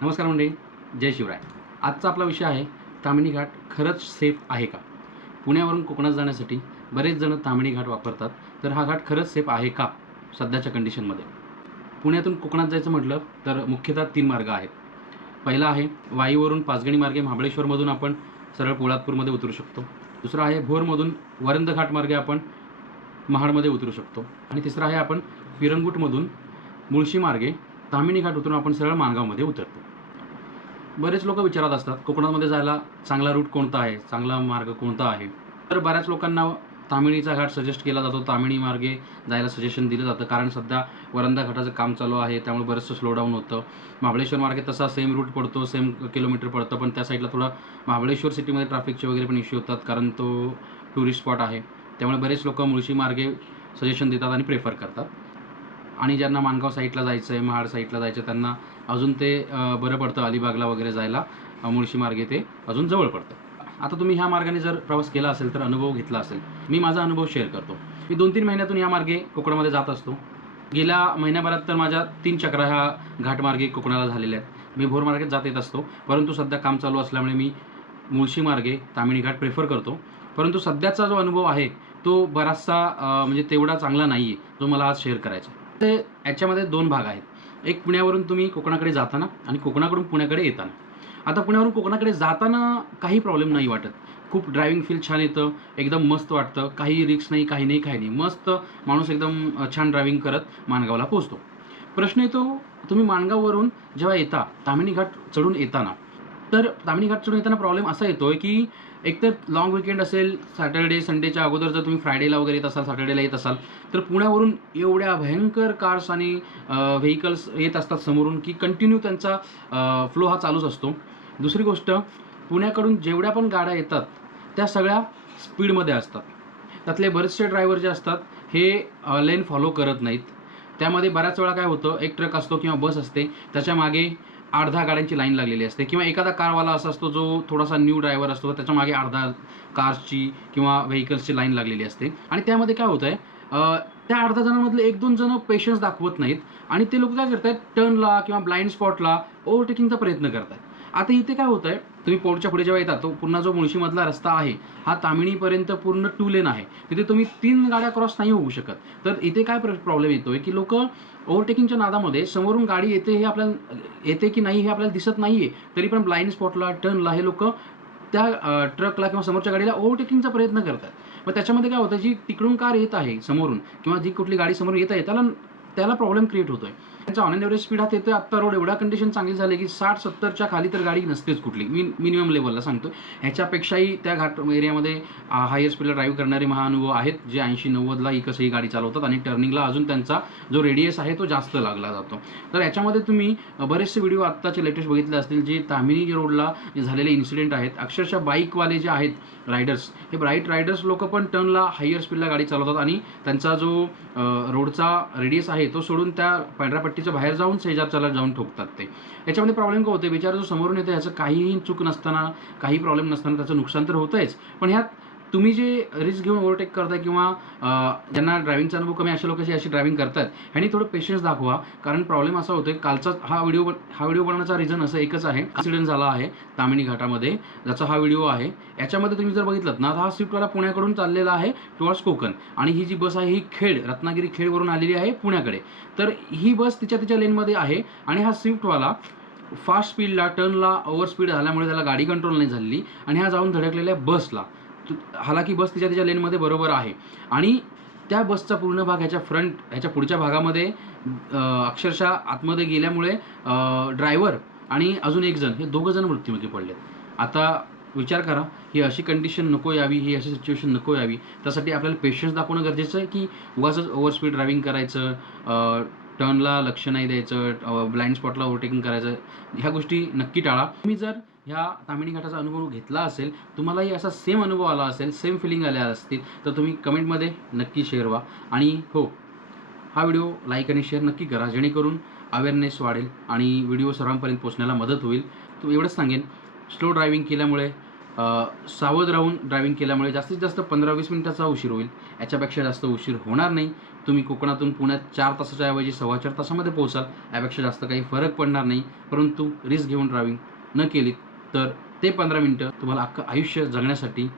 नमस्कार मंडळी जय शिवराय. आजचा आपला विषय आहे तामिणी घाट खरंच सेफ आहे का? पुण्यावरून कोकणात जाण्यासाठी बरेच जण तामिणी घाट वापरतात तर हा घाट खरंच सेफ आहे का? सध्याच्या कंडिशनमध्ये पुण्यातून कोकणात जायचं म्हटलं तर मुख्यतः तीन मार्ग आहेत. पहिला आहे वाईवरून पाचगणी मार्गे महाबळेश्वरमधून आपण सरळ पोलादपूरमध्ये उतरू शकतो. दुसरा आहे भोरमधून वरंद घाट मार्गे आपण महाडमध्ये उतरू शकतो. आणि तिसरा आहे आपण फिरंगुटमधून मुळशी मार्गे तामिनी घाट उतरून आपण सरळ माणगावमध्ये उतरतो. बरेच लोक विचारत असतात कोकणामध्ये जायला चांगला रूट कोणता आहे? चांगला मार्ग कोणता आहे? तर बऱ्याच लोकांना तामिणीचा घाट सजेस्ट केला जातो. तामिणी मार्गे जायला सजेशन दिलं जातं. कारण सध्या वरंदा घाटाचं काम चालू आहे त्यामुळे बरंचसं स्लोडाऊन होतं. महाबळेश्वर मार्गे तसा सेम रूट पडतो सेम किलोमीटर पडतं पण त्या साईडला थोडा महाबळेश्वर सिटीमध्ये ट्रॅफिकचे वगैरे पण इश्यू होतात कारण तो टुरिस्ट स्पॉट आहे. त्यामुळे बरेच लोक मुळशी मार्गे सजेशन देतात आणि प्रेफर करतात. आणि ज्यांना माणगाव साईडला जायचं आहे महाड साईडला जायचं त्यांना अजून ते बरं पडतं अलिबागला वगैरे जायला. मुळशी मार्गे ते अजून जवळ पडतं. आता तुम्ही ह्या मार्गाने जर प्रवास केला असेल तर अनुभव घेतला असेल. मी माझा अनुभव शेअर करतो. मी दोन तीन महिन्यातून या मार्गे कोकणामध्ये जात असतो. गेल्या महिन्याभरात तर माझ्या तीन चक्रा ह्या घाटमार्गे कोकणाला झालेल्या आहेत. मी भोर मार्गेत जात येत असतो. परंतु सध्या काम चालू असल्यामुळे मी मुळशी मार्गे तामिणी घाट प्रेफर करतो. परंतु सध्याचा जो अनुभव आहे तो बराचसा म्हणजे तेवढा चांगला नाही आहे जो मला आज शेअर करायचा आहे. ते याच्यामध्ये दोन भाग आहेत. एक पुण्यावरून तुम्ही कोकणाकडे जाताना आणि कोकणाकडून पुण्याकडे येताना. आता पुण्यावरून कोकणाकडे जाताना काही प्रॉब्लेम नाही वाटत. खूप ड्रायव्हिंग फील छान येतं एकदम मस्त वाटतं. काही रिक्स नाही काही नाही काही नाही. मस्त माणूस एकदम छान ड्रायव्हिंग करत माणगावला पोहोचतो. प्रश्न येतो तुम्ही माणगाववरून जेव्हा येता तामिनी घाट चढून येताना तर तामिनी घाटकडून येताना प्रॉब्लेम असा येतो आहे की एकतर लॉंग विकेंड असेल सॅटर्डे संडेच्या अगोदर जर तुम्ही फ्रायडेला वगैरे येत असाल सॅटर्डेला येत असाल तर पुण्यावरून एवढ्या भयंकर कार्स आणि व्हेकल्स येत असतात समोरून की कंटिन्यू त्यांचा फ्लो हा चालूच असतो. दुसरी गोष्ट पुण्याकडून जेवढ्या पण गाड्या येतात त्या सगळ्या स्पीडमध्ये असतात. त्यातले बरेचसे ड्रायव्हर जे असतात हे लेन फॉलो करत नाहीत. त्यामध्ये बऱ्याच वेळा काय होतं एक ट्रक असतो किंवा बस असते त्याच्यामागे आठ दहा गाड्यांची लाईन लागलेली असते किंवा एखादा कारवाला असा असतो जो थोडासा न्यू ड्रायव्हर असतो त्याच्यामागे अर्धा कार्सची किंवा व्हेकल्सची लाईन लागलेली असते. आणि त्यामध्ये काय होतं आहे त्या अर्धा जणांमधले एक दोन जण पेशन्स दाखवत नाहीत आणि ते लोक काय करतायत टर्नला किंवा ब्लाइंड स्पॉटला ओव्हरटेकिंगचा प्रयत्न करतात आता इथे काय होत आहे तुम्ही पोर्टच्या पुढे जेव्हा येतात तो पुन्हा जो मुळशीमधला रस्ता आहे हा तामिणीपर्यंत पूर्ण टू लेन आहे. तिथे तुम्ही तीन गाड्या क्रॉस नाही होऊ शकत. तर इथे काय प्रॉब्लेम येतो आहे की लोक ओव्हरटेकिंगच्या नादामध्ये समोरून गाडी येते हे आपल्याला येते की नाही हे आपल्याला दिसत नाही आहे तरी पण ब्लाइंड स्पॉटला टर्नला हे लोक त्या ट्रकला किंवा समोरच्या गाडीला ओव्हरटेकिंगचा प्रयत्न करतात. मग त्याच्यामध्ये काय होतं जी तिकडून कार येत आहे समोरून किंवा जी कुठली गाडी समोरून येत आहे त्याला त्याला प्रॉब्लेम क्रिएट होतोय. त्यांचा ऑन अँड एव्हरेज स्पीड हा येतोय आत्ता रोड एवढ्या कंडिशन चांगली झाली की साठ सत्तरच्या खाली तर गाडी नसतेच कुठली. मी मिनिमम लेवलला सांगतो ह्याच्यापेक्षाही त्या घाट एरियामध्ये हायर स्पीडला ड्राईव्ह करणारे महाअनुभव आहेत जे ऐंशी नव्वदला ही कसंही गाडी चालवतात आणि टर्निंगला अजून त्यांचा जो रेडियस आहे तो जास्त लागला जातो. तर याच्यामध्ये तुम्ही बरेचसे व्हिडिओ आत्ताचे लेटेस्ट बघितले असतील जे तामिनी रोडला झालेले इन्सिडेंट आहेत. अक्षरशः बाईकवाले जे आहेत रायडर्स हे बाईक रायडर्स लोक पण टर्नला हायर स्पीडला गाडी चालवतात आणि त्यांचा जो रोडचा रेडियस आहे तो सोडून त्या पांढऱ्या पट्टीच्या बाहेर जाऊन शेजारच्याला जाऊन ठोकतात ते. याच्यामध्ये प्रॉब्लेम काय होते बिचारा जो समोरून येतो याचं काहीही चूक नसताना काही प्रॉब्लेम नसताना त्याचं नुकसान तर होतंच पण ह्यात तुम्ही जे रिस्क घेऊन ओव्हरटेक करताय किंवा ज्यांना ड्रायव्हिंगचा अनुभव कमी अशा लोक जे अशी ड्रायव्हिंग करतात ह्यांनी थोडं पेशन्स दाखवा. कारण प्रॉब्लेम असा होतोय कालचा हा व्हिडिओ हा व्हिडिओ बनवण्याचा रिझन असं एकच आहे. ॲक्सिडेंट झाला आहे तामिणी घाटामध्ये ज्याचा हा व्हिडिओ आहे. याच्यामध्ये तुम्ही जर बघितलं ना तर हा स्विफ्टवाला पुण्याकडून चाललेला आहे टुवर्ड्स कोकण. आणि ही जी बस आहे ही खेड रत्नागिरी खेडवरून आलेली आहे पुण्याकडे. तर ही बस तिच्या तिच्या लेनमध्ये आहे आणि हा स्विफ्टवाला फास्ट स्पीडला टर्नला ओव्हर स्पीड झाल्यामुळे त्याला गाडी कंट्रोल नाही झाली आणि हा जाऊन धडकलेल्या बसला हालाकी बस तिच्या तिच्या लेनमध्ये बरोबर आहे. आणि त्या बसचा पूर्ण भाग ह्याच्या फ्रंट ह्याच्या पुढच्या भागामध्ये अक्षरशः आतमध्ये गेल्यामुळे ड्रायव्हर आणि अजून एक जण हे दोघं जण मृत्युमुखी पडलेत आता विचार करा ही अशी कंडिशन नको यावी ही अशी सिच्युएशन नको यावी. त्यासाठी आपल्याला पेशन्स दाखवणं गरजेचं आहे की उगाच ओव्हर स्पीड ड्रायव्हिंग करायचं टर्नला लक्ष नाही द्यायचं ब्लाइंड स्पॉटला ओव्हरटेकिंग करायचं ह्या गोष्टी नक्की टाळा. तुम्ही जर ह्या तामिणी घाटाचा अनुभव घेतला असेल तुम्हालाही असा सेम अनुभव आला असेल सेम फिलिंग आल्या असतील तर तुम्ही कमेंटमध्ये नक्की शेअर व्हा. आणि हो हा व्हिडिओ लाईक आणि शेअर नक्की करा जेणेकरून अवेअरनेस वाढेल आणि व्हिडिओ सर्वांपर्यंत पोहोचण्याला मदत होईल. तू एवढंच सांगेन स्लो ड्रायव्हिंग केल्यामुळे सावध राहून ड्रायव्हिंग केल्यामुळे जास्तीत जास्त पंधरा वीस मिनिटाचा उशीर होईल. याच्यापेक्षा जास्त उशीर होणार नाही. तुम्ही कोकणातून पुण्यात चार तासाच्या ऐवजी सव्वा चार तासामध्ये पोहोचाल. यापेक्षा जास्त काही फरक पडणार नाही. परंतु रिस्क घेऊन ड्रायव्हिंग न केलीत तर ते पंधरा मिनटं तुम्हाला अख्खं आयुष्य जगण्यासाठी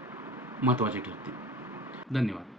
महत्त्वाचे ठरतील. धन्यवाद.